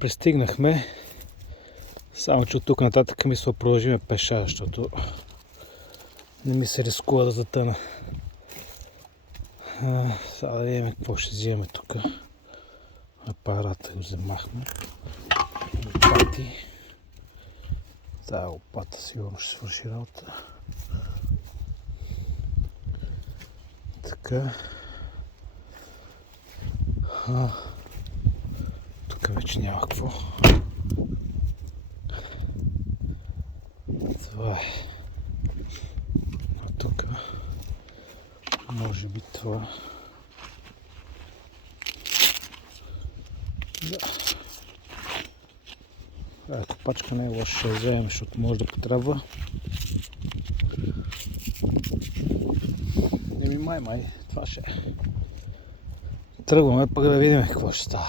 Пристигнахме, само че от тук нататък мисля продължиме пеша, защото не ми се рискува да затъна. Сега да видим какво ще вземем тук. Апарата го вземахме. Лопати. Тая лопата сигурно ще свърши работа. Така. Тук вече няма какво. Това е. А тук може би това. Да. Копачка не е лоша, ще я вземем, защото може да потребва. Май, това ще е. Тръгваме пък да видим какво ще става.